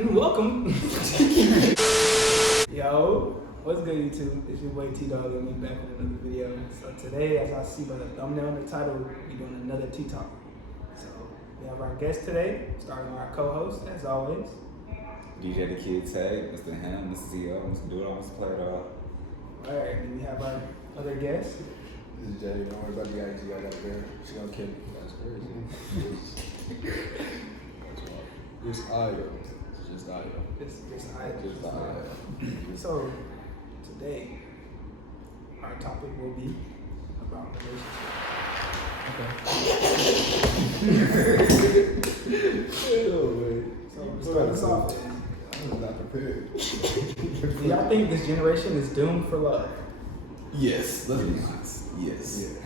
And welcome. Yo, what's good YouTube? It's your boy T-Dog and me back with another video. So today, as I see by the thumbnail and the title, we're doing another Tik-Tok. So we have our guest today, starting with our co-host, as always. DJ the Kid Tag, Mr. Ham, Mr. CEO, Mr. Doodle, Mr. Player Dog. Alright, and we have our other guest. This is Jay. Don't worry about the IG I got there. She gonna kill me. That's crazy. It's Io. It's just Io. It's Just Io. So today, our topic will be about relationships. So start us off. I was not prepared. Do y'all think this generation is doomed for love? Yes, let's be honest. Yes. Yeah.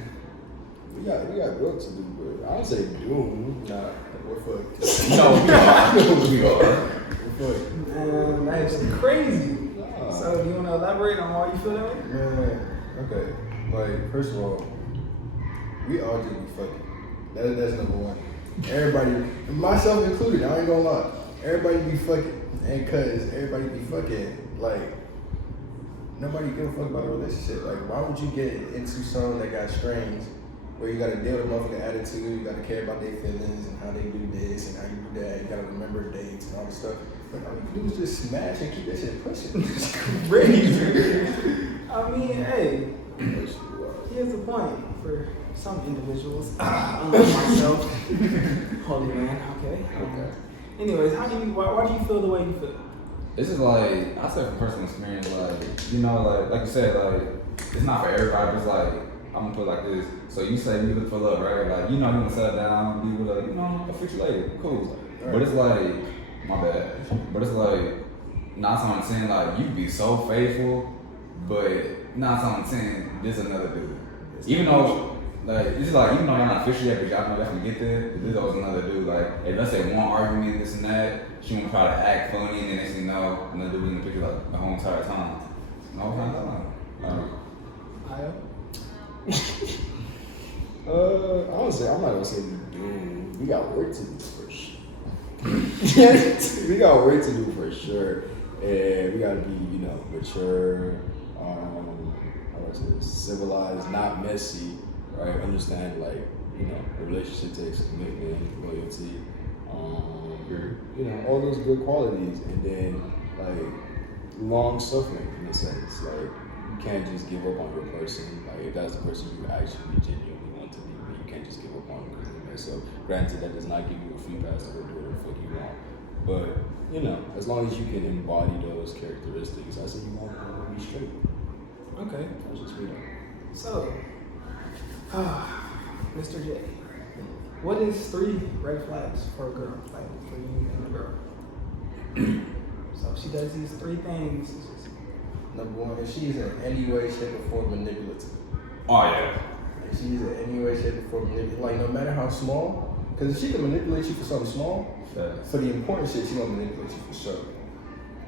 We got work to do, but I don't say doom. Nah, we're fucked. No, we are. We're fucked. Man, that is crazy. Nah. So do you want to elaborate on why you feel that way? Man, okay. Like, first of all, we all just be fucking. That's number one. Everybody, myself included, I ain't gonna lie. Everybody be fucking. And cause everybody be fucking, like, nobody give a fuck about a relationship. Like, why would you get into something that got strings where you gotta deal with motherfucking attitude, you gotta care about their feelings and how they do this and how you do that, you gotta remember dates and all this stuff. But all you can do is just smash and keep that shit pushing. It's crazy. I mean, hey, here's the point for some individuals, unlike myself, holy man, okay. Anyways, why do you feel the way you feel? It's just like, I said from personal experience, like, you know, like you said, like, it's not for everybody, but it's like, I'm gonna put it like this. So you say you look for love, right? Like, you know, you wanna settle down, be with like, you know, I'll fix you later, cool. Right. But it's like, my bad. But it's like, 9 times out of 10, like, you can be so faithful, but 9 times out of 10, there's another dude. Even though, like, it's just like, even though y'all not official yet, but y'all know definitely get there, there's always another dude. Like, if let's say one argument, this and that, she won't try to act funny, and then next thing you know, another dude in the picture like the whole entire time. The whole time. Io? I would say, I'm not gonna say we doomed. We got work to do for sure. We got work to do for sure. And we gotta be, you know, mature, I would say civilized, not messy, right? Understand, like, you know, a relationship takes commitment, loyalty, you know, all those good qualities. And then, like, long suffering in a sense. Like, you can't just give up on your person. Like, if that's the person you actually genuinely want to be, you can't just give up on them because they mess up. Granted, that does not give you a free pass to go do whatever the fuck you want. But, you know, as long as you can embody those characteristics, I say you want to be straight. Okay. That's just me though. So, Mr. J, what is 3 red flags for a girl, like for you and a girl? So if she does these 3 things, it's just, Number one, if she's in any way, shape, or form manipulative. Oh, yeah. If she's in any way, shape, or form manipulative, like no matter how small, because if she can manipulate you for something small, for the important shit, she gonna manipulate you for sure.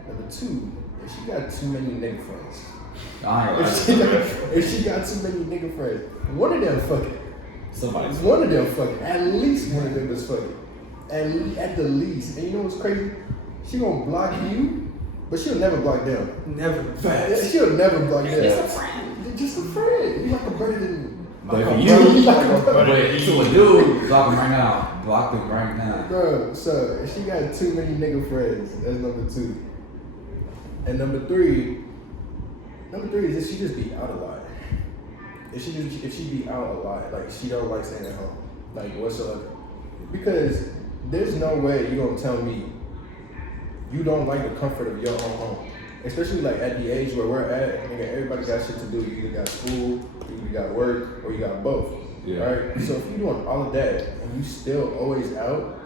Number 2, if she got too many nigga friends. If she got too many nigga friends, one of them fucking. Somebody's One of them fucking. At least one of them is fucking. At the least. And you know what's crazy? She gonna block you, but she'll never block them. never. She'll never block them. Just a friend. Just a friend. You like a brother than. But if you, but if you a dude, block them right now. Block them right now. Bro, so if she got too many nigga friends, that's number 2. And number 3 is if she just be out a lot. If she be out a lot, like she don't like staying at home, like whatsoever. Because there's no way you gonna tell me you don't like the comfort of your own home. Especially like at the age where we're at, nigga, everybody got shit to do. You either got school, you either got work, or you got both. Yeah. Right? So if you doing all of that and you still always out,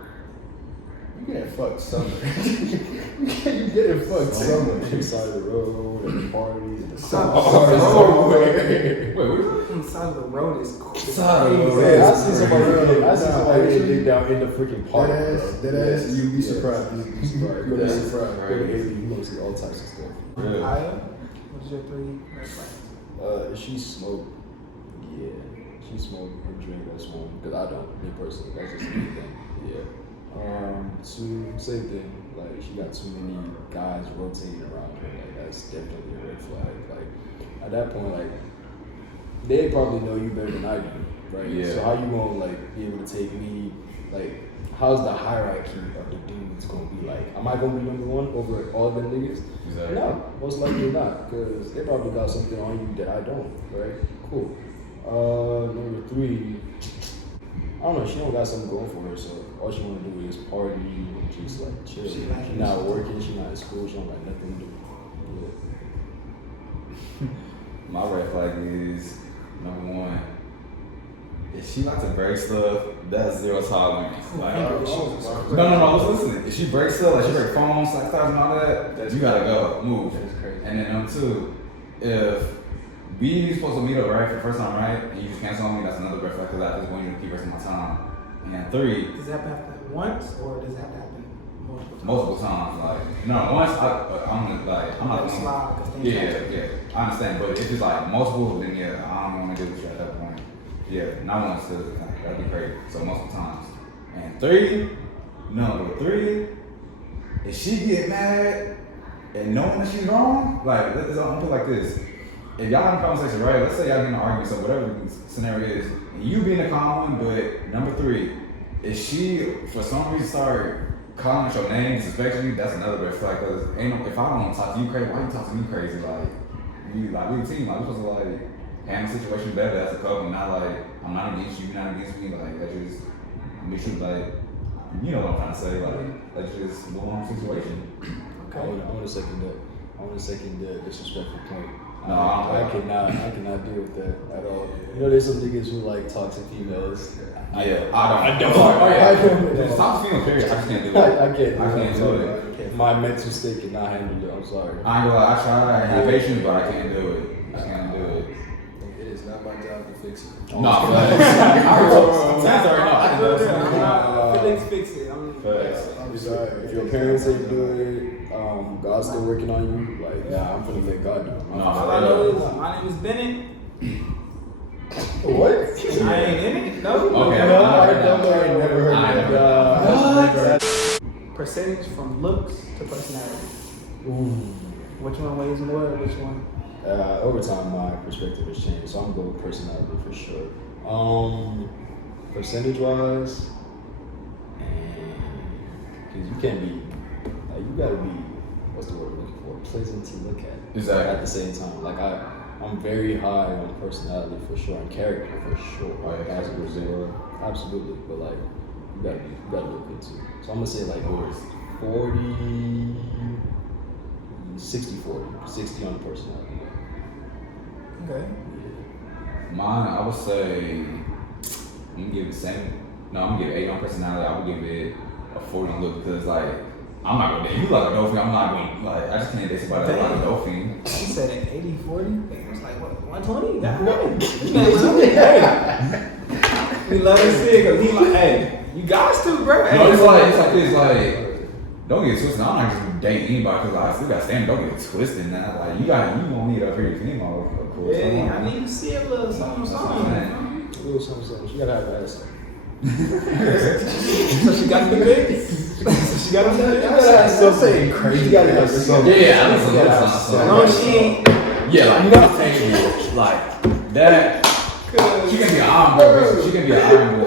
you getting fucked somewhere. You getting fucked somewhere. Side of the road, and the parties, and the Side of the road. Wait, what is On the side of the road is cool. Side of the road. Yeah, I see somebody get dig down in the freaking park. That ass, you'd be surprised. You'd be surprised. You'd be surprised. Right? You gonna see all types of stuff. Yeah. Io, what's your 3 red flags? If she smoke, yeah. She smoke or drink, that's one. Because I don't, me personally. That's just me thing. Yeah. Same thing. Like she got too many guys rotating around her. Like that's definitely a red flag. Like at that point, like they probably know you better than I do, right? Yeah. So how you gonna like be able to take me? Like how's the hierarchy of the dudes gonna be like? Am I gonna be number one over all them niggas? Exactly. No, most likely not, because they probably got something on you that I don't, right? Cool. Number 3, I don't know, she don't got something going for her, so all she wanna do is party and just like chill. She not working, she not in school, she don't got nothing to do. Yeah. My red flag is number 1. If she likes to break stuff, that's 0 tolerance. Like, no, listen. If she breaks stuff, like she breaks phones, like stuff and all that, you gotta go, move. And then number 2, if we supposed to meet up right for the first time, right, and you just cancel on me, that's another red flag because I just want you to keep wasting my time. And then 3, Does that have to happen once, or does that have to happen multiple times. Like, no, once I'm not gonna slide. Yeah. I understand, but if it's like multiple, then yeah, I don't want to do with you at that point. Yeah, not once, that'd be great. So multiple times. And number 3, if she get mad and knowing that she's wrong, like I'm gonna put it like this. If y'all have a conversation, right? Let's say y'all get in an argument, so whatever the scenario is, and you being a calm one, but number 3, if she for some reason start calling out your name, disrespecting you, that's another red flag. Cause if I don't talk to you crazy, why you talk to me crazy? Like we a team, like we're supposed to like handle the situation better as a couple, not like I'm not against you, you're not against me. Like that just make sure like you know what I'm trying to say. Like let's just move on the situation. Okay. I want to second that. I want to second the disrespectful point. No, I cannot deal with that at all. You know, there's some niggas who like toxic females. Yeah, I don't. Just talk to female period. I just can't do it. I can't do it. My mental state cannot handle it. I'm sorry. I ain't gonna lie, I try, I have patience, but I can't do it. I can't do it. It is not my job to fix it. No, Feelings fix it. I'm sorry. If your parents ain't doing it, God's still working on you. Like, nah, I'm gonna let God do it. All I know is my name is Bennett. What? I ain't in it. No. Okay. No, I never heard that. Percentage from looks to personality. Which one weighs more? Which one? Over time, my perspective has changed, so I'm going with personality for sure. Percentage-wise, because you can't be, like, you gotta be, what's the word I'm looking for? Pleasant to look at. Exactly. At the same time, like I'm very high on personality for sure, and character for sure. Right, absolutely. But like, you gotta look good too. So I'm gonna say like 40, 60, 40, 60 on personality. Okay. Mine, I would say, I'm gonna give it 7. No, I'm gonna give it 8 on personality. I would give it a 40 look because like, I'm not gonna date you like a dolphin. I'm not gonna like. I just can't date somebody like a dolphin. He said an 80, 40. It was like what? 120? God. We love to see it because he like, hey, you guys too, bro. Hey, No, it's like, don't get twisted. I'm not just dating anybody because I still got standing. Don't get twisted now. Like you gonna meet up here, female, of course. Yeah, I need to see a little something. A little something. She gotta have an ass. So she got the big. She got something crazy. You gotta have something. Yeah, I don't know. No, she ain't. Yeah, like nothing. Like that. She can be an iron boy. She can be an iron boy.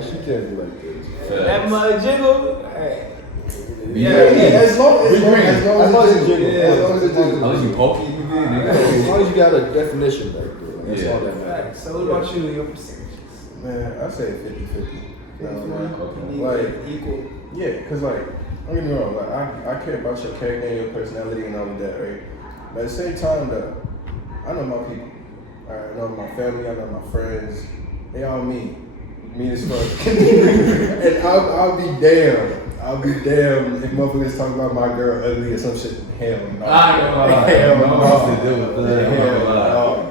She can't be like this. That mud jiggle. Hey. Yeah, as long as it jiggle. As long as you poke it, you good, nigga. As long as you got a definition back there. That's all that matters. Right. So what about you? Your percentages? Man, I say 50-50. Like equal. Yeah, cause like, don't get me wrong, like I care about your character and your personality and all of that, right? But at the same time, though, I know my people. I know my family. I know my friends. They all mean as fuck. And I'll be damned. I'll be damned if motherfuckers talk about my girl ugly or some shit. Hell no. Hell no.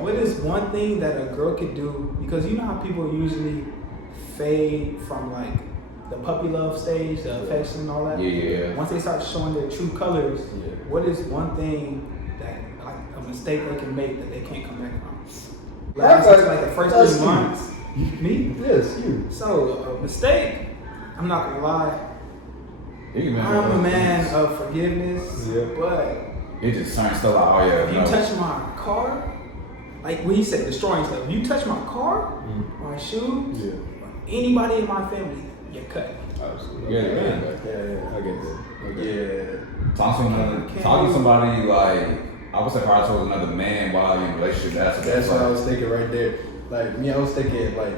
What is one thing that a girl could do? Because you know how people usually fade from like the puppy love stage, the affection and all that. Yeah. Once they start showing their true colors, what is one thing that like a mistake they can make that they can't come back from? Like the first 3 months, Me? Yes, you. So, a mistake, I'm not gonna lie. You I'm a man of forgiveness, Yeah. but It just turns stuff like, oh yeah. if you touch my car, like when he said destroying stuff, if you touch my car, my shoes, Yeah. anybody in my family, you're cut. Absolutely. Yeah, I yeah. get that. I get that. Yeah. Talk to somebody like, I would say probably towards another man while you're in a relationship. That's what I was thinking right there. Like me, I was thinking like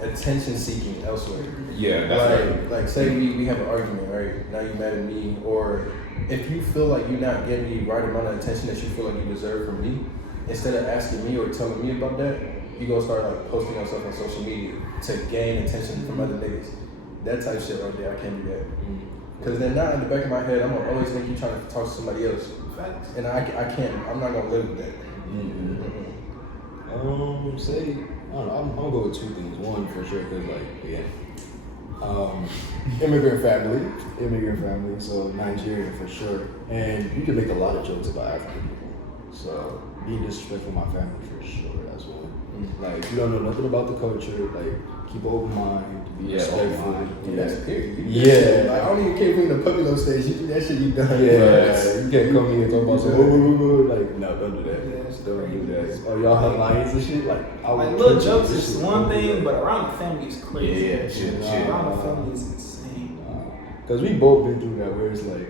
attention seeking elsewhere. Yeah, that's right. Like say we have an argument, right? Now you mad at me, or if you feel like you're not getting the right amount of attention that you feel like you deserve from me, instead of asking me or telling me about that, you gonna start like posting yourself on social media to gain attention from other niggas. That type of shit right there, I can't do that. Cause then now in the back of my head, I'm gonna always think you trying to talk to somebody else. Facts. And I can't, I'm not gonna live with that. Say, I don't know, I'm gonna go with two things. One, for sure, because, like, yeah. Immigrant family, so Nigerian for sure. And you can make a lot of jokes about African people. So, being disrespectful to my family for sure, that's one. Like, if you don't know nothing about the culture, like, keep an open mind, be respectful. Yeah, that's period. Yeah. Like, I don't even care if we in the puppy love stage. You do that shit, you done. Yeah, you can't come here and talk about some, like, no, don't do that. Yeah, it's Don't do crazy. that. Oh, y'all have lions and shit? Like, I would Like little punch you. jokes This is shit, one don't do thing, that. but around the family is crazy. Yeah, shit. Around the family is insane. Because we both been through that where it's like,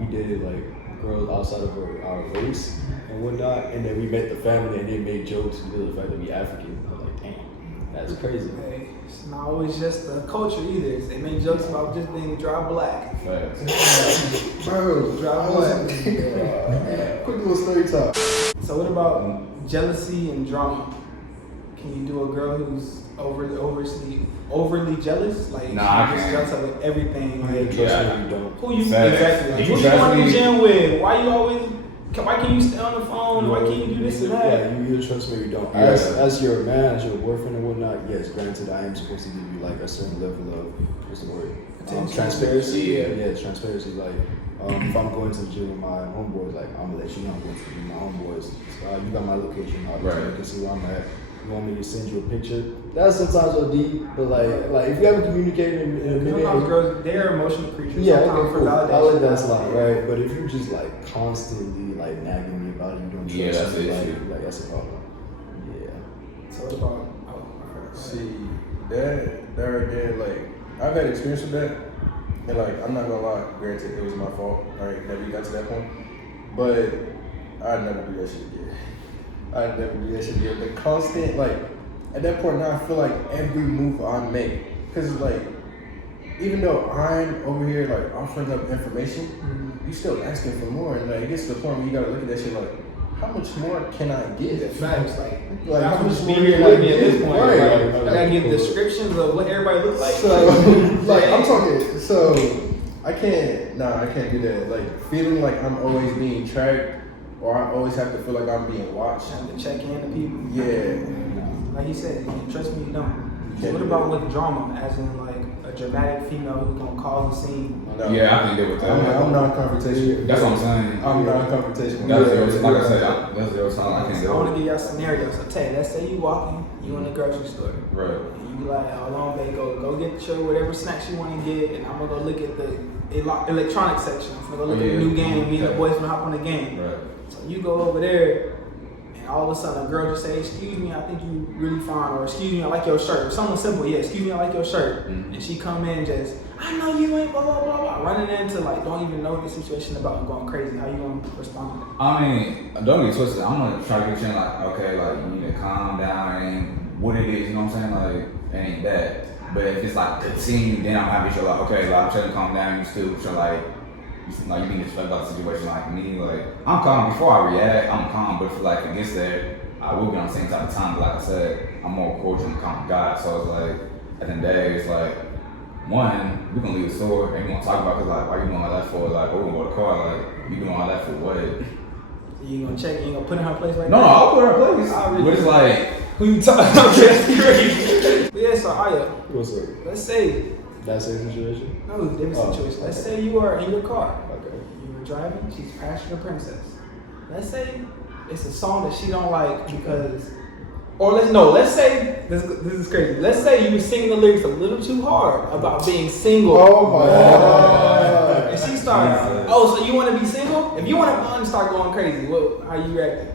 we dated like girls outside of our race and whatnot, and then we met the family and they made jokes because of the fact that we African. I'm like, damn, that's crazy. Hey, it's not always just the culture either. They make jokes about just being dry black. Facts. Bro, Dry black. quick little story time. So what about jealousy and drama? Can you do a girl who's overly jealous? Like Nah, she's I just can't. jealous of everything. You Like, trust Yeah. me, you don't. who you Facts. exactly? Like, If who you you trust going to me- the gym with? Why you always? Why can you stay on the phone? Why can't you do this and that? Yeah, you either trust me or you don't. Yeah. As your man, as your boyfriend and whatnot, yes, granted, I am supposed to give you like a certain level of, what's the word? Transparency. Yeah, transparency. Like, if I'm going to the gym with my homeboys, like, I'm gonna let you know I'm going to the gym with my homeboys. You got my location, obviously. Right. You can see where I'm at. You want me to send you a picture? That's sometimes OD, but like if you haven't communicated in a minute, Sometimes girls, they're emotional creatures. yeah, Sometimes okay, for cool. validation. I like that slide, right? But if you just like constantly like nagging me about it, you don't trust Yeah, that's me, the like, issue. like that's a problem. Yeah. So what about? See, that right there, like, I've had experience with that. And, like, I'm not gonna lie, granted, it was my fault, right, that we got to that point. But I'd never do that shit again. I'd never do that shit again. The constant, like, at that point now, I feel like every move I make, because, like, even though I'm over here, like, offering up information, you still asking for more. And, like, it gets to the point where you gotta look at that shit like, how much more can I give? Facts, like how much be more here can with I me at give? this point. Right. Like, I gotta give descriptions of what everybody looks like. So, like, I'm talking, so, I can't do that. Like, feeling like I'm always being tracked, or I always have to feel like I'm being watched. Trying to check in to people. Yeah. Like you said, you trust me, you don't. So Can't what do about that. with drama, as in like a dramatic female who's gonna cause a scene? No. Yeah, I can deal with that. I'm not confrontational. That's what I'm saying. I'm not confrontational. That's the like I said, that's the other time I can't So I go. want to give y'all scenarios. So tell you, let's say you walking, you in the grocery store. Right. And you be like, hold on, babe, go get your whatever snacks you want to get, and I'm gonna go look at the electronic section. I'm gonna go look at the new game. Me and the boys gonna hop on the game. Right. So you go over there, and all of a sudden a girl just say, "Excuse me, I think you really fine," or "Excuse me, I like your shirt." Or something simple, yeah. "Excuse me, I like your shirt," and she come in just, "I know you ain't blah blah blah blah," running into like don't even know the situation about and going crazy. How you gonna respond to that? I mean, don't get twisted. I'm gonna try to get you in like, okay, like you need to calm down. It ain't what it is, you know what I'm saying? Like, it ain't that. But if it's like continue, then I'm happy to show like, okay, like I'm trying to calm down. You still show like you being disrespectful about the situation. Like me, like I'm calm before I react. I'm calm, but if like it gets there, I will be on the same type of time. But like I said, I'm more cordial and calm guy. So it's like at the end of the day, it's like one, we gonna leave the store and we gonna talk about it like, why you doing all that for? Like, oh, we gonna go to the car. Like, you doing all that for what? You gonna check? You gonna put in her place like No, that? I'll put her in place. I really- But it's like, Who you talking? Okay, great. But yeah, so Aya, What's up? let's say That's a situation? no different Oh, situation. Let's okay. say you are in your car. Okay. You were driving. She's Passion the Princess. Let's say it's a song that she don't like because Or let's say this is crazy. Let's say you were singing the lyrics a little too hard about being single. Oh my God. And she started, oh, so you want to be single? If you want to start going crazy, how you reacting?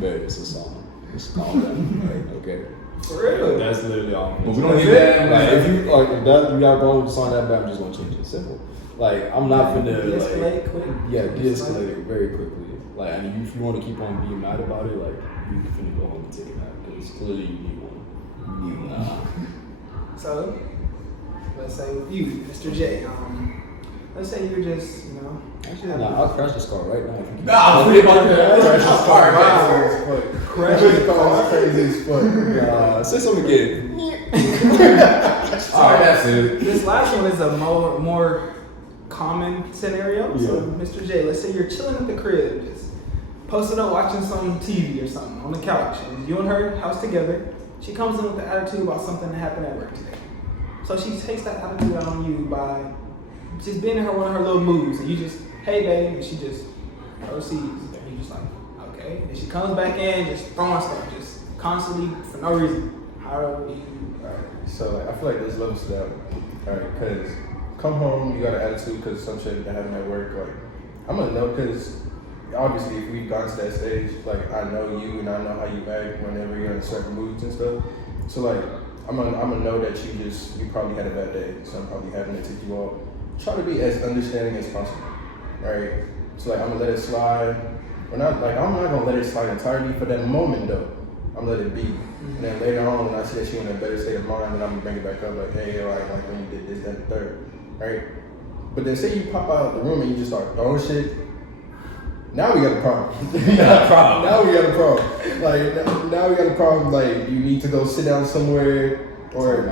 Babe, it's a song. Just calm down. Like, okay. For real. That's literally all. But we don't need that. Like, if you if that you got a problem with the song that bad, I'm just gonna change it. Simple. Like, I'm not finna De-escalate quick. Yeah, de-escalate it very quickly. Like, and if you want to keep on being mad about it, like, you can finna go home and take a nap because clearly you need one. You need one. So, let's say with you, Mr. J, let's say you're just, Actually, I'll crash this car right now. If you Nah, I'm about to crash this car. Crash the car. Crazy as fuck. Say something again. Alright, that's it. This last one is a more common scenario. So, Yeah. Mr. J, let's say you're chilling at the crib, just posted up watching some TV or something on the couch, and you and her house together. She comes in with the attitude about something that happened at work today. So she takes that attitude out on you by just being in her one of her little moves, and you just, hey babe, and she just proceeds, and you just like, okay. And she comes back in, just throwing stuff, just constantly for no reason. How do you? Alright, so I feel like there's levels to that. Alright, because come home, you got an attitude because some shit that happened at work. Like, I'm gonna know because obviously if we've gone to that stage, like I know you and I know how you act whenever you're in certain moods and stuff. So like, I'm gonna know that you probably had a bad day. So I'm probably having to take you off. Try to be as understanding as possible, right? So like, I'm gonna let it slide. I'm not gonna let it slide entirely for that moment though. I'm gonna let it be. And then later on, when I see that you're in a better state of mind, then I'm gonna bring it back up like, hey, all right, like when you did this, that, and third, right? But then say you pop out of the room and you just start throwing shit. Now we got a problem. Now we got a problem. Like now we got a problem. Like you need to go sit down somewhere or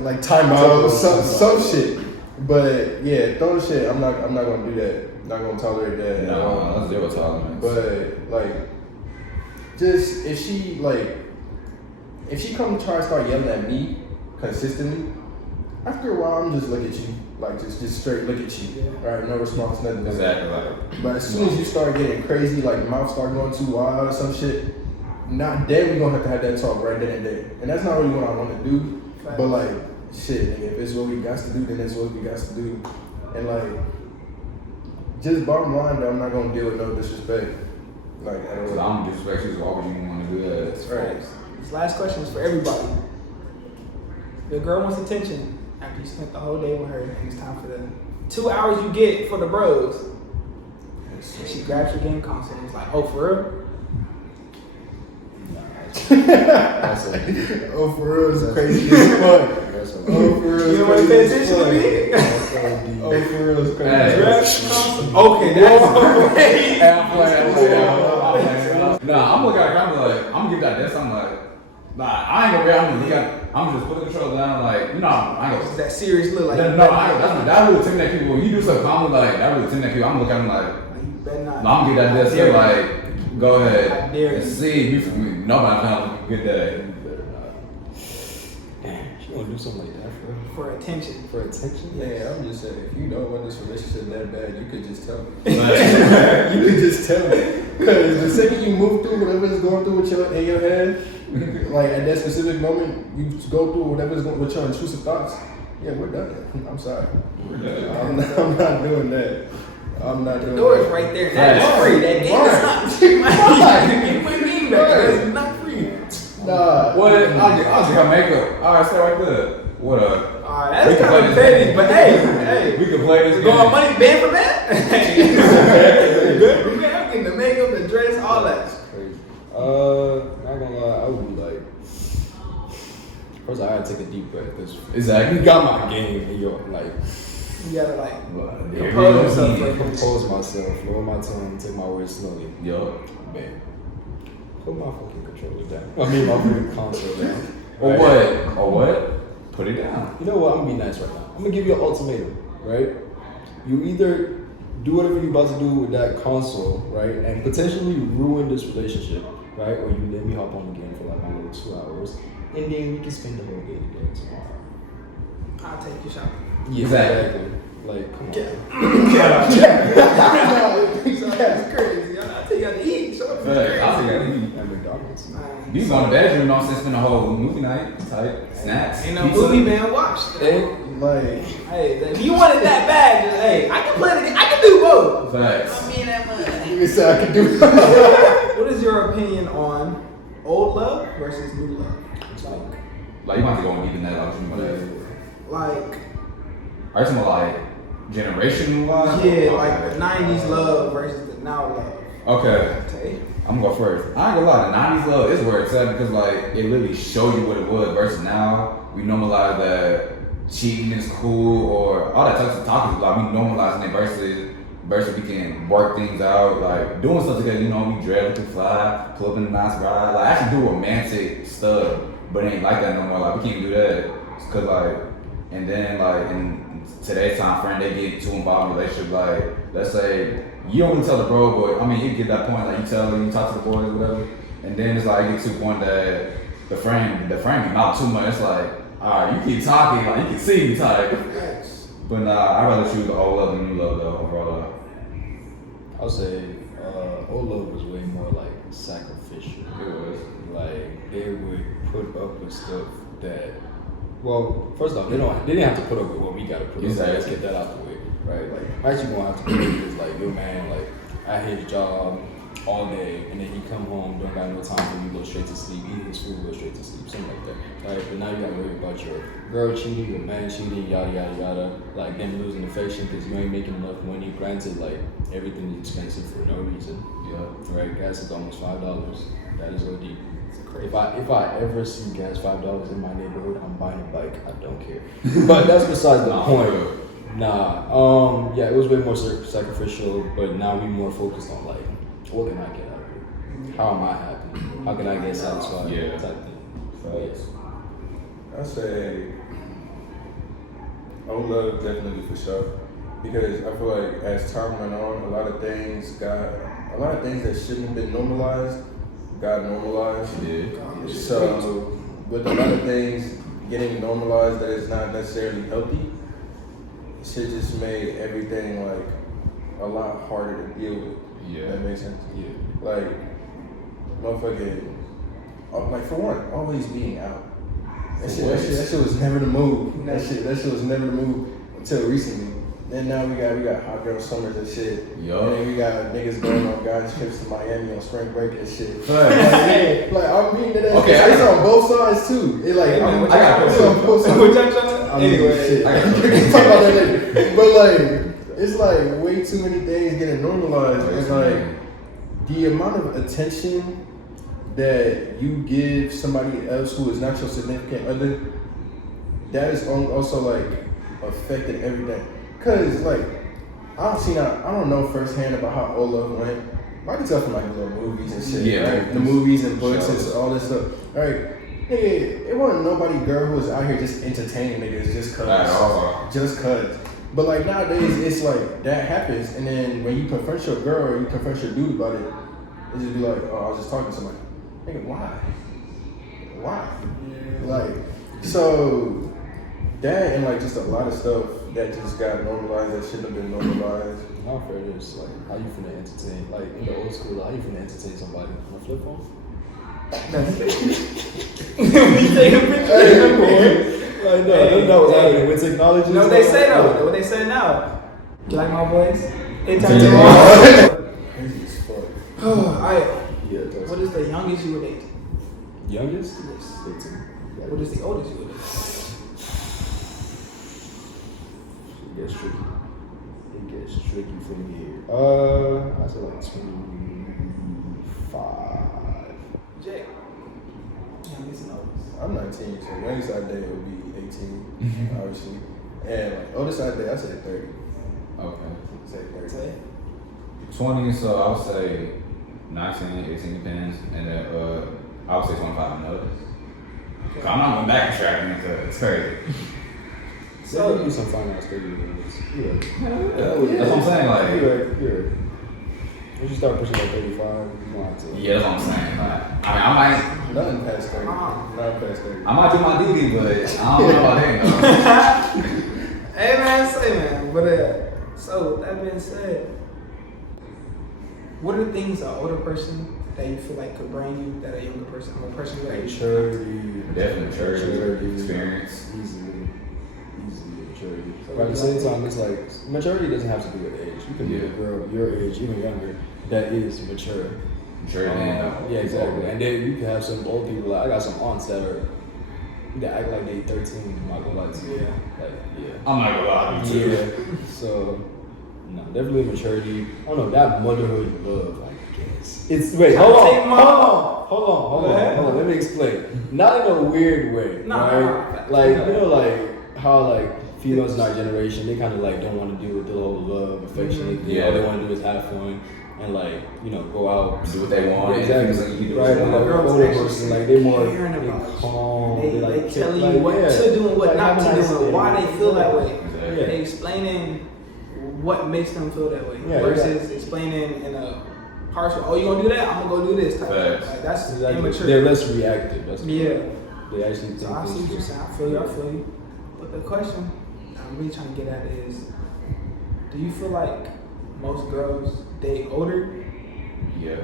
like time out, some shit. But yeah, throwing shit. I'm not gonna do that. Not gonna tolerate that. No, that's zero tolerance. But like, just if she come try to start yelling at me consistently, after a while I'm just look at you, like just straight look at you, right? No response, nothing. Exactly. Like, But as soon as you start getting crazy, like mouth start going too wild or some shit, then we gonna have that talk right then and there. And that's not really what I want to do. But like, shit, nigga, if it's what we got to do, then it's what we got to do. And like, just bottom line, though, I'm not gonna deal with no disrespect. Like, at all. because I'm disrespect you, so why would you want to do that? That's right. This last question is for everybody. The girl wants attention after you spent the whole day with her, and it's time for the 2 hours you get for the bros. And she grabs your game console and is like, oh, for real? Oh, for real, it's crazy as fuck. Oh, for real, You don't want to pay attention to me? Oh, for real, it's Hey. crazy. Okay, that's okay. Nah, I'm looking at the camera like, I'm gonna give that this. I'm like, nah, I ain't gonna be, I'm just put the control down, like, I ain't gonna. That serious look like That really intimidate people. When you do something calmly, like, that really intimidate people. I'm looking at them like, you better not. no, I'm gonna get that this, Dare like, go ahead I dare and you. see me from me. Nobody found a good day. Damn, she gonna do something like that For attention. for attention? Yeah, I'm just saying, if you don't want this relationship that bad, you could just tell me. Like, You could just tell me. Because the second you move through whatever is going through in your head, like at that specific moment, you go through whatever is going with your intrusive thoughts, yeah, we're done. I'm sorry. I'm not doing that. I'm not doing The door that. is right there. That is free. That game is not free. You went mean back. That's not free. Nah. what? I'll just have makeup. Alright, stay right there. What up? Alright, We that's can kind play of this petty, game. but hey. We can play this We game. going money band for that? Hey. I'm getting the makeup, the dress, all that. Crazy. Not gonna lie, I would be like, first I had to take a deep breath because Exactly. you got my game and you're like, You gotta like Yeah, compose yourself. yeah. compose myself, lower my tone, take my words slowly. Yo. Man, put my fucking controller down. I mean, my fucking console down. Or Right? what? Or what? Put it down. You know what? I'm gonna be nice right now. I'm gonna give you an ultimatum, right? You either do whatever you're about to do with that console, right, and potentially ruin this relationship, right, or you let me hop on the game for like another 2 hours, and then we can spend the whole day together tomorrow. I'll take you shopping. Yeah, Exactly. Like, come on. It's crazy. I'll take you Right. I see that. At McDonald's. You go in the bedroom, you know what I'm saying? Spend the whole movie night type snacks. Ain't no pizza. movie being watched. Like, Hey, if you want it that bad, just hey, I can play the game. I can do both. Facts. I'm being that money. You said I could do What is your opinion on old love versus new love? Like you might have to go deep in that. Like, what you Like, are you talking about like generational wise? yeah, like the 90s love versus the now love. Okay. Okay. I'm gonna go first. I ain't gonna lie, the 90s love is where it's at because like it really showed you what it was versus now we normalize that cheating is cool or all that types of talk is like we normalizing it versus we can work things out, like doing stuff together, you know, we drive to fly, pull up in a nice ride, like actually do romantic stuff, but it ain't like that no more, like we can't do that. It's cause like, and then like in today's time frame, they get too involved in relationship, like let's say, you don't really tell the bro, but I mean, you get that point, like you tell them, you talk to the boys, whatever, and then it's like, it gets to a point that the frame be out too much. It's like, alright, you keep talking, like you can see me type. But nah, I'd rather choose the old love than new love though, overall. I'll say old love was way more like sacrificial. It was. Like they would put up with stuff that, well, first off, they didn't have to put up with what we gotta put up with. Let's get that out the way, right? Like I'm actually gonna have to put up with is like, yo man, like I hate his job all day, and then he come home, don't got no time for me, go straight to sleep, eat his food, go straight to sleep, something like that. Right? But now you gotta worry about your girl cheating, your man cheating, yada yada yada. Like them losing affection because you ain't making enough money. Granted, like everything is expensive for no reason. Yeah. Right? Gas is almost $5. That is OD. If I ever see gas $5 in my neighborhood, I'm buying a bike. I don't care. But that's besides the point. Nah. Yeah, it was way more sacrificial, but now we more focused on like, what can I get out of it? How am I happy? How can I get satisfied? Yeah. Type thing. Facts. I say old love definitely for sure. Because I feel like as time went on, a lot of things that shouldn't have been normalized got normalized. Yeah. So with a lot of things getting normalized that is not necessarily healthy, shit just made everything like a lot harder to deal with. Yeah. That makes sense. Yeah. Like motherfucking, like for one, always being out. That shit was never the move. That shit was never the move until recently. Then now we got hot girl summers and shit. Yo. And then we got niggas going on guys trips to Miami on spring break and shit. Right. Like I'm meaning that. Okay, It's on both sides too. It like I got it's on both sides. Anyway, Shit. Talk about that later. But like, it's like way too many things getting normalized. It's like the amount of attention that you give somebody else who is not your significant other, that is also like affected everything. Cause like I don't know firsthand about how old love went. I can tell from like the little movies and shit, Yeah, right? The movies and books shows. and all this stuff. Right? Nigga, it wasn't nobody girl who was out here just entertaining niggas just At all. cause. Just cause. But like nowadays it's like that happens and then when you confront your girl or you confront your dude about it, it just be like, oh, I was just talking to somebody. Nigga, why? yeah. Like, so that and like just a lot of stuff that just got normalized that shouldn't have been normalized. How fair it is, like, how you finna entertain, like, in the old school, how you finna entertain somebody on a flip phone? We take a picture. Like, no, that was happening with technology. You know what they say though? What they say now? You like my voice? Anytime Yeah. tomorrow. Crazy as fuck. Alright. Yeah, that's What is the youngest you would date? youngest? Yes. 15. What is the oldest you would date? It gets tricky. It gets tricky from here. I say like 25. Jake. Youngest and oldest. I'm 19, so youngest I date would be 18, obviously. And like oldest I date, I say 30. Okay. Say 30. Say. 20, so I would say 19, 18 depends, and then I would say 25 and up. Okay. I'm not going back to tracking because it's crazy. So there could be some fine ass baby movies. Yeah. That's what I'm saying, like, You're right. Once you start pushing like 35, you don't have to. yeah, that's what I'm saying. Like, I mean, Nothing past 30. Uh-huh. Nothing past 30. I might do my duty, but I don't know about that though. Hey man, say man. But so with that being said, what are things an older person that you feel like could bring you that a younger person or a person your age? Maturity. Definitely maturity, experience. Easily maturity. But at the same time, it's like maturity doesn't have to do with age. You can be a girl your age, even younger, that is mature. Yeah, exactly. And then you can have some old people. Like I got some aunts that act like they 13. I'm not gonna lie to you. I'm not gonna lie to you. Yeah. So, no, definitely maturity. I don't know, that motherhood love, I guess. It's wait, hold on. Let me explain. Not in a weird way, right? Like you know, like how like females in our generation, they kind of like don't want to deal with the whole love, affection. Yeah. All they want to do is have fun and like go out, do what they want. Exactly. Right. Like older person, like they more calm. They tell you what to do and what not to do and why they feel that way. Yeah. They explaining what makes them feel that way versus explaining in a partial. Oh, you gonna do that? I'm gonna go do this. Type. Like that's immature. They're less reactive. That's yeah. They actually think. So I see what you're saying. I feel you. But the question I'm really trying to get at is, do you feel like most girls date older? Yeah.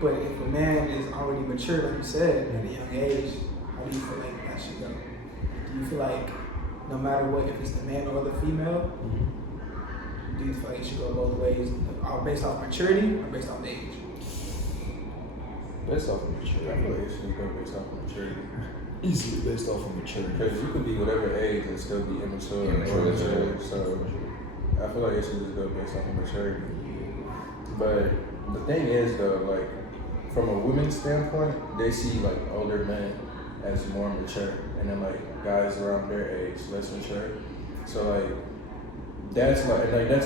But if a man is already mature, like you said, at a young age, how do you feel like that should go? Do you feel like no matter what, if it's the man or the female, do you feel like it should go both ways, based off maturity or based off age? Based off of maturity. I feel like it should go based off of maturity. Easily based off of maturity. Because you could be whatever age and still be immature or mature. So I feel like it should just go based off of maturity. But the thing is though, like from a woman's standpoint, they see like older men as more mature, and then like guys around their age less mature. So like that's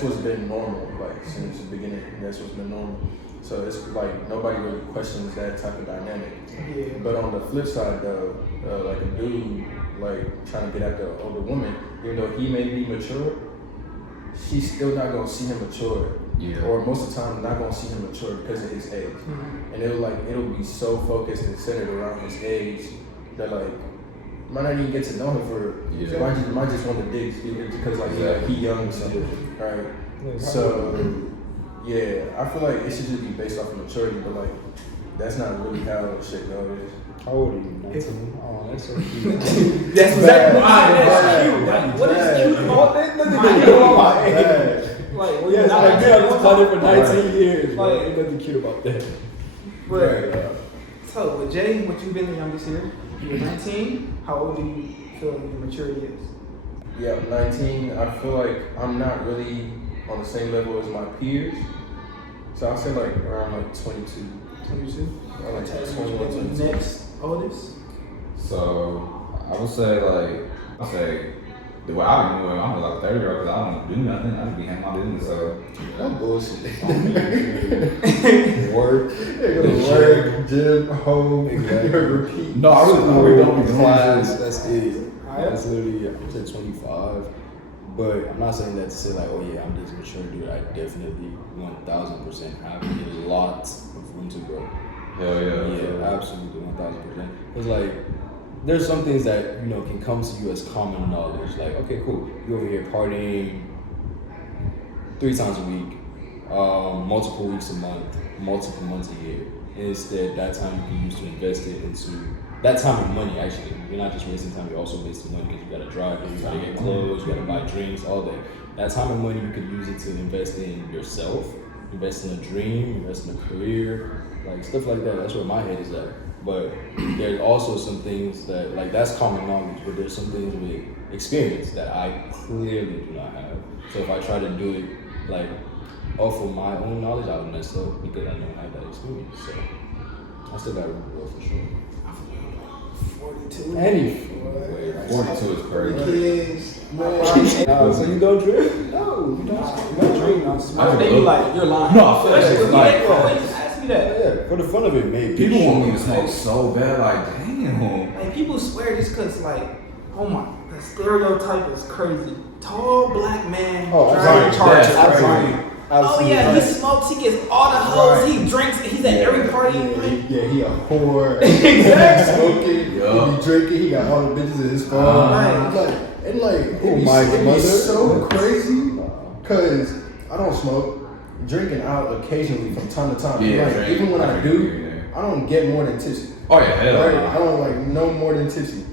what's been normal like since the beginning. That's what's been normal. So it's like nobody really questions that type of dynamic. Yeah. But on the flip side though, like a dude like trying to get at the older woman, even though he may be mature, she's still not gonna see him mature. Yeah. Or most of the time not gonna see him mature because of his age. And it'll be so focused and centered around his age that like might not even get to know him for might just want to dig because like he young or something. Right. So yeah, I feel like it should just be based off of maturity, but like that's not really how shit goes. How old are you? 19? Oh, that's so cute. That's exactly why that's cute. Like, what is cute about that? Like, well, yes, I've been on this planet for 19 years. Like, ain't nothing cute about that. But so with Jay, what you've been the youngest here? You're 19. How old do you feel your maturity is? Yeah, I'm 19. I feel like I'm not really on the same level as my peers. So I'll say like around like 22. 22. Or like 21, 22. Next oldest. So I would say the way I've been moving, I'm like 30 year old because I don't do nothing. I just be handling my business. So That bullshit. Work, gym, home, repeat. no, I really don't be doing class. shit. That's it. That's literally, I'm saying 25. But I'm not saying that to say like, oh yeah, I'm just mature, dude. I definitely 1000% have a lot of room to grow. Hell yeah. Yeah, absolutely 1000%. It's like there's some things that can come to you as common knowledge. Like, okay, cool, you over here partying 3 times a week, multiple weeks a month, multiple months a year. And instead, that time you can use to invest it into that time and money. Actually, you're not just wasting time; you're also wasting money because you gotta drive, you gotta get clothes, you gotta buy drinks, all that. That time and money you could use it to invest in yourself, invest in a dream, invest in a career, like stuff like that. That's where my head is at. But there's also some things that, like, that's common knowledge, but there's some things with experience that I clearly do not have. So if I try to do it, like, off of my own knowledge, I would mess up because I don't have that experience. So I still got room to grow for sure. 42. Anyway, 42 is crazy. Kids. so you don't drink? No, you don't. You don't drink. I Then you like, you're lying. No, I feel like it's like, Ask me that. Yeah, for the fun of it, maybe. people want me to smoke so bad, like, damn. Like, people swear this because, like, oh my, the stereotype is crazy. Tall black man driving Charger. Absolutely. Oh yeah, he smokes, he gets all the hoes, he drinks, he's at every party. Yeah, he a whore. Exactly. Smoking, he be drinking, he got all the bitches in his phone. It be so crazy, cause I don't smoke, drinking out occasionally from time to time. Yeah, Like, drink. even when I Drink, do, yeah. I don't get more than tipsy. Oh yeah, hell Right? no. I don't like no more than tipsy.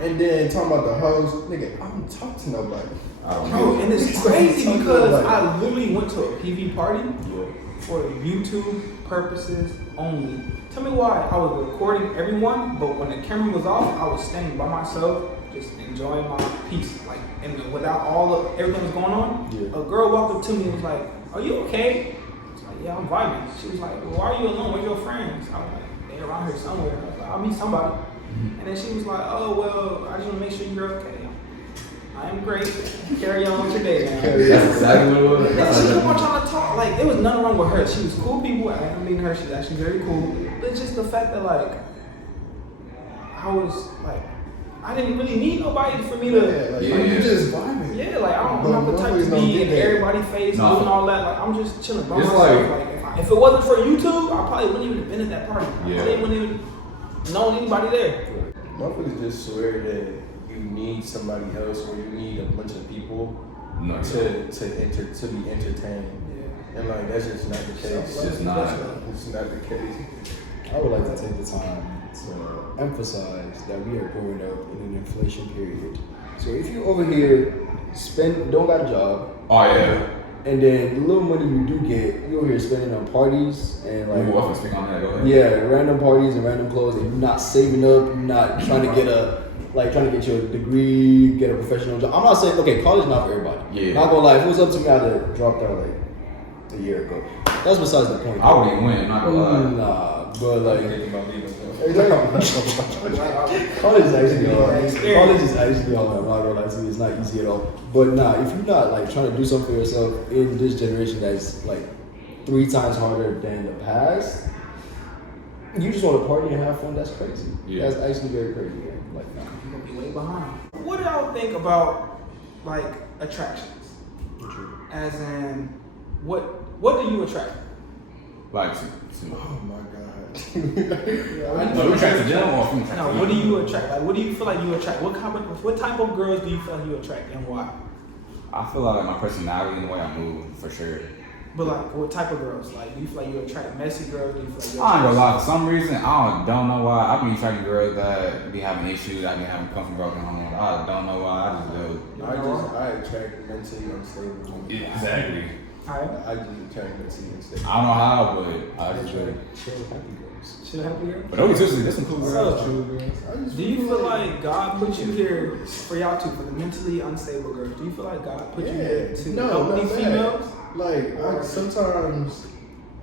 And then talking about the hoes, nigga, I don't talk to nobody. I don't Bro, know. and it's crazy because Like- I literally went to a PV party for YouTube purposes only. Tell me why I was recording everyone, but when the camera was off, I was standing by myself, just enjoying my peace. Like, and without all of everything was going on, a girl walked up to me and was like, "Are you okay?" I was like, "Yeah, I'm vibing." She was like, "Well, why are you alone? Where's your friends?" I was like, "They're around here somewhere." I was like, "I'll meet somebody." And then she was like, "Oh well, I just want to make sure you're okay." I am great. Carry on with your day, man. That's exactly what it was. And she kept on trying to talk. Like, there was nothing wrong with her. She was cool people. I am meeting her. She's actually very cool. But it's just the fact that, like, I was, like, I didn't really need nobody for me to. Like, you just vibing. Yeah, like, I'm But not the type motherfuckers to don't be get in that. everybody's face No. doing all that. Like, I'm just chilling by It's myself. like- If it wasn't for YouTube, I probably wouldn't even have been at that party. Yeah. They wouldn't even known anybody there. Motherfuckers just swear that you need somebody else or you need a bunch of people No, to be entertained. And like that's just not the case. It's just not. It's not the case. I would like to take the time to emphasize that we are growing up in an inflation period. So if you over here don't got a job, Oh yeah. and then the little money you do get, you over here spending on parties and Like, like who else can speak on that? Go ahead. yeah, random parties and random clothes, and you're not saving up, you're not trying to get your degree, get a professional job. I'm not saying okay, college not for everybody. Yeah. Not gonna lie, if it was up to me, I'd have dropped out like a year ago. That's besides the point. I wouldn't win. Not gonna lie. Nah, but like. Thinking about leaving. College is actually hard. College is actually hard. I'm not gonna lie to you, it's not easy at all. But nah, if you're not like trying to do something for yourself in this generation that's like 3 times harder than the past, you just want to party and have fun. That's crazy. Yeah. That's actually very crazy. Man. Like, nah. You're gonna be way behind. What do y'all think about like attractions? As in, what do you attract? Like, Oh my god. no, we trying to gym or from No, what do you attract? Like, what do you feel like you attract? What type of girls do you feel like you attract, and why? I feel like my personality and the way I move, for sure. But like, what type of girls? Like, do you feel like you attract messy girls? Do you feel like you I ain't attract? gonna lie, for some reason, I don't know why. I be attracting girls that be having issues, I be having comfort broken homes. I don't know why, I just do. I attract mentally unstable women. Exactly. Alright. I just attract mentally unstable. I don't know how, but I just do. Chill, happy girls. Should happy girl? But don't be twisted, there's some cool So, girls. I just do you feel like God put you here for y'all two, for the mentally unstable girls? Do you feel like God put you here to help these females? Like sometimes,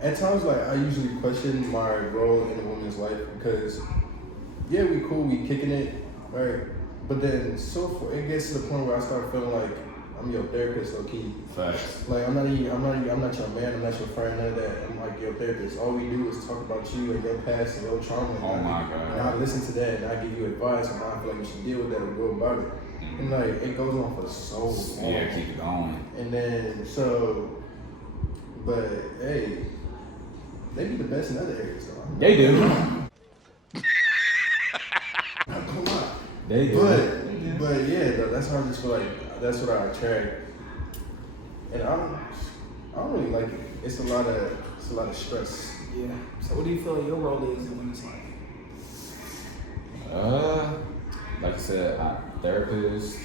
at times, like I usually question my role in a woman's life because, yeah, we cool, we kicking it, right? But then it gets to the point where I start feeling like I'm your therapist, low key. Facts. Like I'm not your man, I'm not your friend, none of that. I'm like your therapist. All we do is talk about you and your past and your trauma. Oh and my And God. I listen to that and I give you advice on how I feel like you should deal with that and go about it. And like it goes on for so long. Yeah, keep it going. And then but hey, they be the best in other areas though. They do. Come on. They do. But yeah, though, that's how I just feel like that's what I attract. And I don't really like it. It's a lot of stress. Yeah. So, what do you feel your role is in women's life? Like I said, therapist,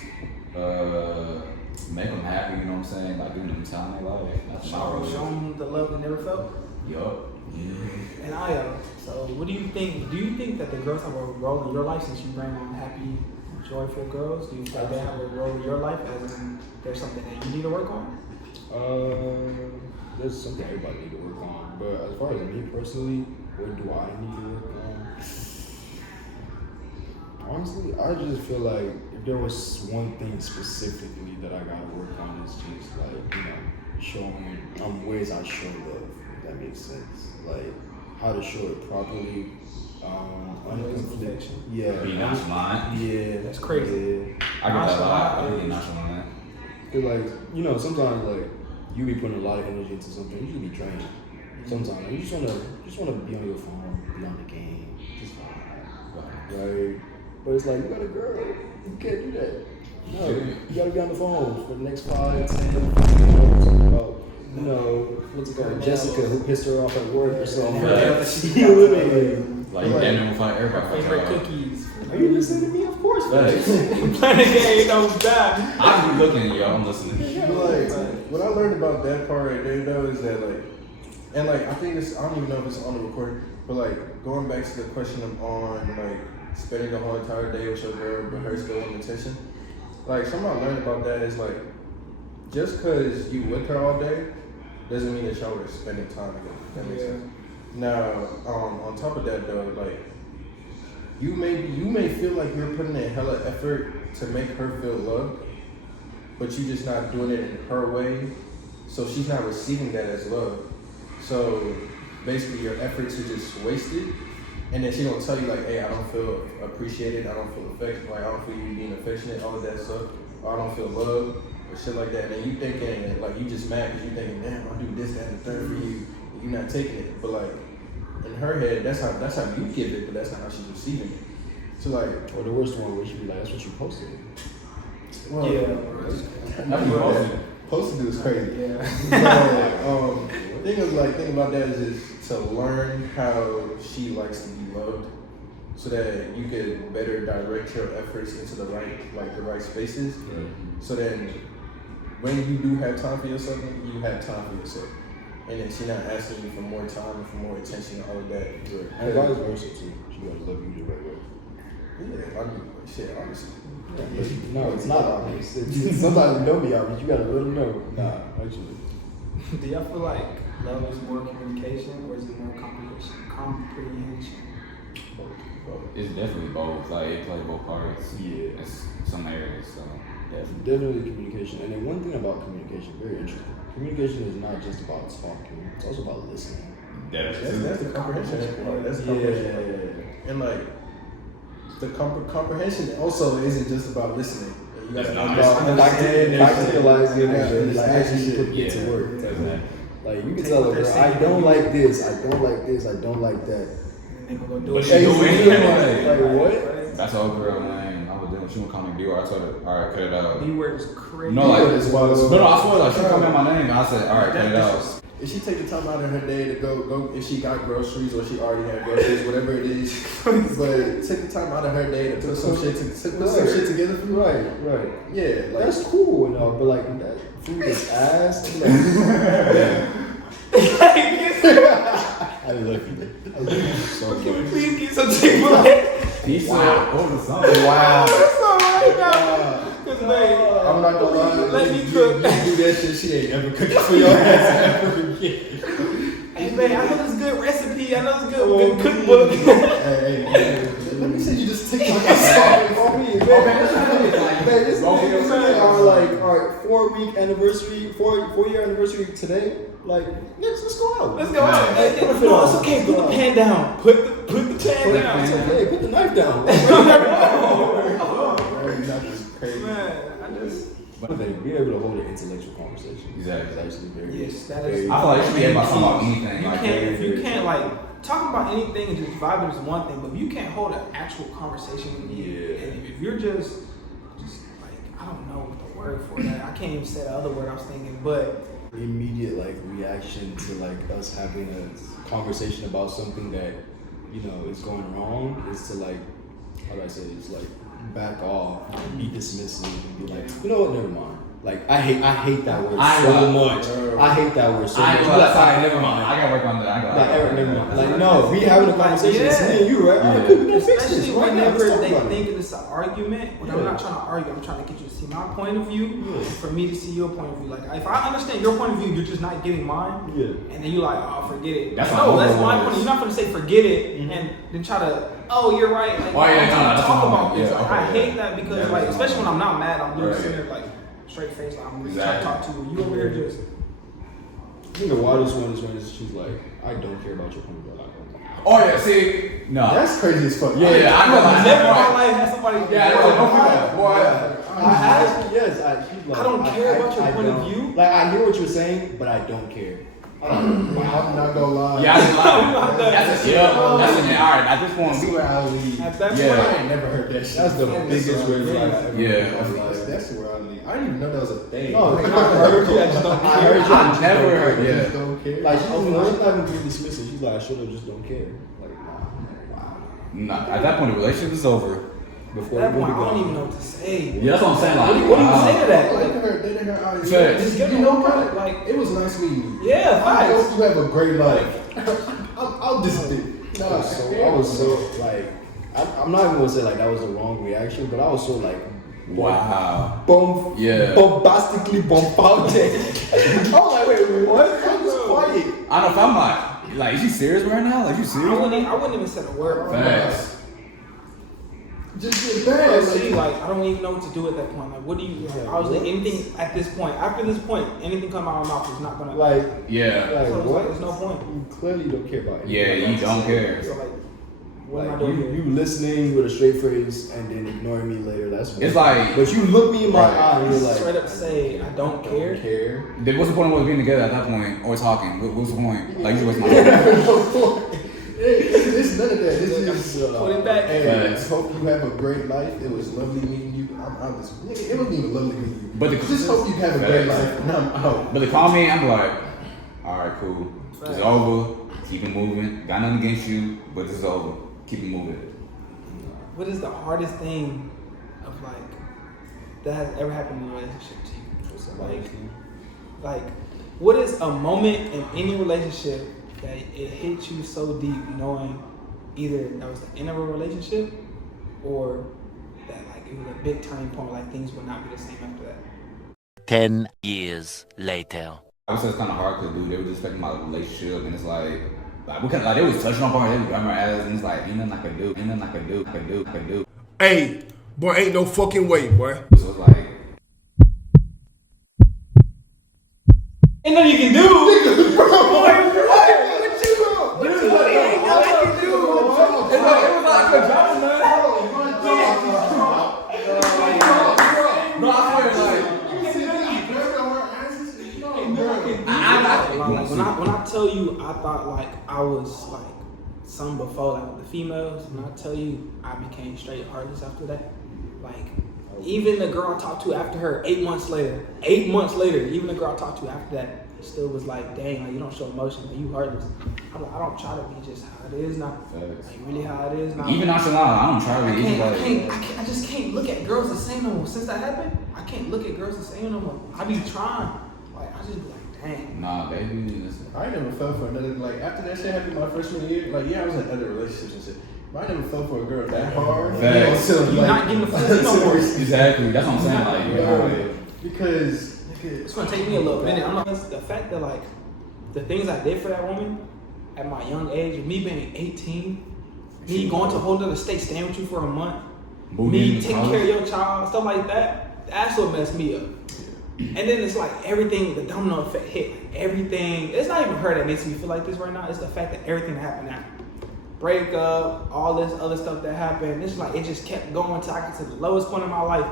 make them happy, you know what I'm saying? Like giving them time in their life. That's my Show role. them the love they never felt. Yup. And so what do you think? Do you think that the girls have a role in your life since you bring on happy, joyful girls? Do you think they have a role in your life as in there's something that you need to work on? There's something everybody need to work on. But as far as me personally, what do I need to work on? Honestly, I just feel like if there was one thing specifically that I gotta work on, it's just like, showing ways I show love, if that makes sense. Like how to show it properly. Perfection. Yeah. Be nonchalant. Yeah. That's crazy. Yeah. I get that a lot. I be nonchalant. Cause like, sometimes like you be putting a lot of energy into something, you should be drained. Sometimes like, you just wanna be on your phone, be on the game, just vibe. Right? But it's like you got a girl, you can't do that. No, you gotta be on the phone for the next 5, 10, 15 minutes talking about you know, what's it called, Jessica, who pissed her off at work or something. Right. She literally. Like, you damn near fight everybody. Favorite cookies. Are you listening to me? Of course, man. Playing the game, don't die. I be looking at y'all, I'm listening. But like, what I learned about that part right there though is that like, and like I think it's, I don't even know if it's on the recording, but like going back to the question of on like spending the whole entire day with your girl but her still wanting attention. Like something I learned about that is like, just cause you with her all day doesn't mean that y'all were spending time together. That makes sense. Now, on top of that though, like you may feel like you're putting in hella effort to make her feel loved, but you're just not doing it in her way, so she's not receiving that as love. So basically your efforts are just wasted, and then she don't tell you like, hey, I don't feel appreciated, I don't feel affectionate, like I don't feel you being affectionate, all of that stuff, or I don't feel loved, or shit like that. And then you thinking like you just mad because you thinking, damn, I'll do this, that, and the third for you, and you're not taking it. But like in her head, that's how you give it, but that's not how she's receiving it. So like, Or the worst one, where she be like, that's what you posted. well, Yeah. Posted is crazy. Yeah. Thing about that is to learn how she likes to be loved, so that you can better direct your efforts into the right spaces. Yeah. So then, when you do have time for yourself, you have time for yourself, and then she's not asking you for more time and for more attention and all of that. And vice versa too. She gotta love you the right way. Yeah, I mean, shit, honestly. Yeah, but no, it's not obvious. Sometimes it don't be obvious. You gotta let them know. Nah, actually. Do y'all feel like love is more communication or is it more comprehension? It's definitely both. Like, it plays both parts. Yeah. It's some areas, so. Definitely communication. And then one thing about communication, very interesting. Communication is not just about talking. It's also about listening. That's the comprehension part. That's the comprehension part. And like, the comprehension also isn't just about listening. You gotta practicalizing and like actually put it to work. Exactly. Like you can tell a girl, I don't like this, I don't like this, I don't like that. They gonna go do But it. she doing Like what? That's old girl, man. I was doing, she would call me B-word. I told her, all right, cut it out. B-word is crazy. No, like, is wild. no, I swear, like, she called me my name, and I said, all right, cut it out. If she take the time out of her day to go, if she got groceries or she already had groceries, whatever it is, but take the time out of her day to put some shit together for you. Right. Yeah, like, That's cool and all, but like that food is ass. Like, I love you. So Can we please get some Chick-fil-A? Pizza or something. That's all right now. Cause babe, I'm not gonna lie. let me You cook. do that shit, she ain't ever cooking for your ass ever again. Hey man, I know this good recipe. I know this good cookbook. Hey, let me see you just TikTok. I saw it on me, man. This is our like our 4-week anniversary, 4-year anniversary today. Like, let's go out. Let's go out. Hey, no, it's okay. Put the pan down. Put the pan down. It's okay. Put the knife down. Crazy. Man, I just. But being able to hold an intellectual conversation Exactly. is actually very. Yes, that is. I feel like it should be about talking about anything. You Like, can't, if you can't like talking about anything and just vibing is one thing, but if you can't hold an actual conversation with me, Yeah. and if you're just like I don't know what the word for that. I can't even say the other word I was thinking, but Immediate like reaction to like us having a conversation about something that is going wrong is to like, how do I say it? It's like back off and be dismissive and be like, you know what, never mind. Like I hate that word so much. I hate that word so much. Never mind. I gotta work on that. Never mind. Like no, we having a conversation. It's me and you, right? Alright, cool, we gonna fix this especially right now. whenever Let's talk they about it. think it's an argument. When I'm not trying to argue, I'm trying to get you to see my point of view, and for me to see your point of view. Like if I understand your point of view, you're just not getting mine. Yeah. And then you like, oh, forget it. That's no, what that's I'm my always- point. You're not gonna say forget it and then try to, oh, you're right. Like, Oh, yeah, I'm trying to that's talk what I'm about this. yeah, Like, okay, I yeah. hate that because, Yeah, like, that's especially when what I'm not mad, I'm literally Right. sitting there like straight face, like I'm really Exactly. trying to talk to you. You over here just. I think the wildest one is when she's like, I don't care about your point of view. Oh yeah, see, no. That's crazy as fuck. Yeah, I know. I've never in my life had somebody. Yeah, I know. Don't do that, boy. I asked, yes, she's like, I don't care about your point of don't- view. Like, I hear what you're saying, but I don't care. I'm not gonna lie. Yeah, that's a all right. At this point, That's where I leave. At that Yeah. point, I ain't never heard that shit. That's the biggest red flag I ever Yeah. heard in my life. That's where I leave. I didn't even know that was a thing. No, Like, I heard you. I just don't care. I heard you. I just never don't heard- care. yeah. just don't care. Like, she's not even being dismissive. She's like, I should have just don't care. Like, wow. Nah, at that point, the relationship is over. at Before that we point, I go. don't even know what to say. Yeah, that's what I'm saying. Like, What do you say to that? Like, Like, they her out. Facts. just give You them know a what? credit, like, It was nice meeting you. yeah, I facts. hope you have a great life. I'll just do. I was so like, I'm not even gonna say like that was the wrong reaction, but I was so like, wow. bombastically bombarded. I was like, wait, what? I was quiet. I don't know if I'm like, is she serious right now? Like, you I serious? wouldn't even say a word. Facts. Just get Bro, bad. see, like, I don't even know what to do at that point. Like, what do you, like, I was like, anything at this point, after this point, anything come out of my mouth is not gonna, Like, Yeah. like so it's what? like, there's no point. You clearly don't care about it. Yeah, you don't care. So, like, what am I Like, doing you, here? you listening with a straight face and then ignoring me later. That's It's like- but you look me in my Right. eye and you're like, Straight up say, I don't care. Then what's the point of us being together at that point or talking? What's the point? Like, you waste my time. It's none of that. This is Put it back. Hey, Facts. hope you have a great life. It was lovely meeting you. I'm just, nigga, it wasn't even lovely meeting you. But the- just hope you have a great Facts. life. And I'm out. But they call me, I'm like, all right, cool. It's Right. over. Keep it moving. Got nothing against you, but it's over. Keep it moving. What is the hardest thing of, like, that has ever happened in a relationship to you? Like, what is a moment in any relationship that it hit you so deep knowing either that was the end of a relationship or that, like, it was a big turning point, like things would not be the same after that? 10 years later. I would say it's kind of hard because, dude, they were just expecting my relationship, and it's like we kind of like they was touching on part, they was grabbing my ass, and it's like ain't nothing I could do, ain't nothing I could do. Hey, boy, ain't no fucking way, boy. So it's like, Ain't nothing you can do. When I tell you, I thought like I was like some before, like with the females. When I tell you, I became straight heartless after that. Like even the girl I talked to after her 8 months later, even the girl I talked to after that still was like, dang, like you don't show emotion, like you heartless. I'm like, I don't try to be just how it is now. Like really how it is now. even nonchalant, I don't try to be. I just can't look at girls the same no more. Since that happened, I can't look at girls the same no more. I be trying. Like I just be like, dang. Nah, baby, listen. I ain't never fell for another, like, after that shit happened my freshman year, like, yeah, I was in other relationships and shit, but I never fell for a girl that hard. Facts. Until, You're not getting the pussy no more. Exactly, that's what I'm saying. Like, Yeah, because, It's gonna take me a little minute. I'm not the fact that like the things I did for that woman at my young age, me being 18, me going to a whole other state, staying with you for a month, me taking care of your child, stuff like that. That's what messed me up. And then it's like everything, the domino effect hit. Like everything. It's not even her that makes me feel like this right now. It's the fact that everything that happened after. Breakup, all this other stuff that happened. It's like it just kept going till I got to the lowest point in my life.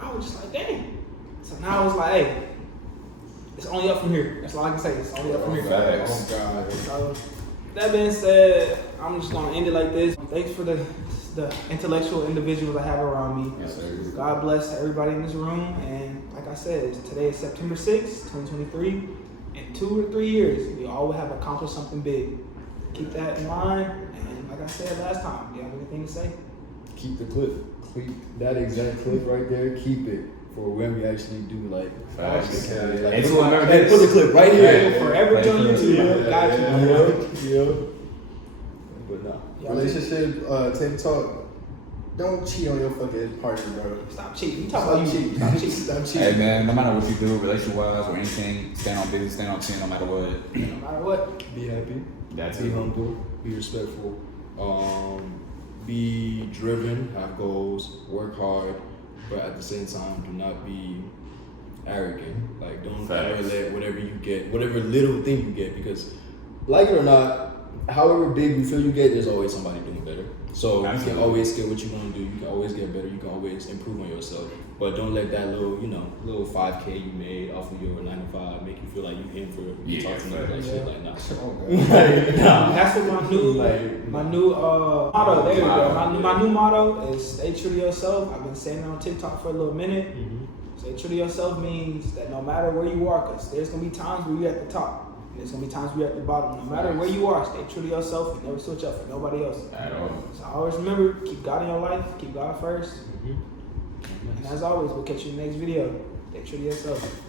I was just like, dang. So now I was like, hey, it's only up from here. That's all I can say. It's only up from here. Facts. oh God. So that being said, I'm just gonna end it like this. Thanks for the intellectual individuals I have around me. Yes, sir. God bless everybody in this room. And like I said, today is September 6th, 2023. In 2 or 3 years, we all will have accomplished something big. Keep that in mind. And like I said last time, do you have anything to say? Keep the clip. Keep that exact clip right there. Keep it for when we actually do like. Facts. Like, It's put, whoever hey, gets- put the clip right here. It will forever be on YouTube. Got you. Yeah. But nah. relationship, TikTok, talk, don't cheat on your fucking partner, bro. Stop cheating. You talking about you. Stop cheating. Stop Hey cheating. man, no matter what you do, relationship wise or anything, stand on business, stand on 10, no matter what. No matter what. Be happy. That's Be it. humble. Be respectful. Be driven. Have goals. Work hard. But at the same time, do not be arrogant. Like don't ever Facts. let whatever you get, whatever little thing you get, because like it or not, however big you feel you get, there's always somebody doing better. So you Absolutely. can always get what you want to do. You can always get better. You can always improve on yourself. But don't let that little 5K you made off of your 9 to 5 make you feel like you in for it. You Yeah, talk to me like yeah. shit like nah. That's what my new motto. There you go. My new motto is stay true to yourself. I've been saying it on TikTok for a little minute. Stay true to yourself means that no matter where you are, because there's gonna be times where you're at the top. And there's gonna be times where you're at the bottom. No matter where you are, stay true to yourself and never switch up for nobody else. At all. So always remember, keep God in your life, keep God first. And as always, we'll catch you in the next video. Stay true to yourself.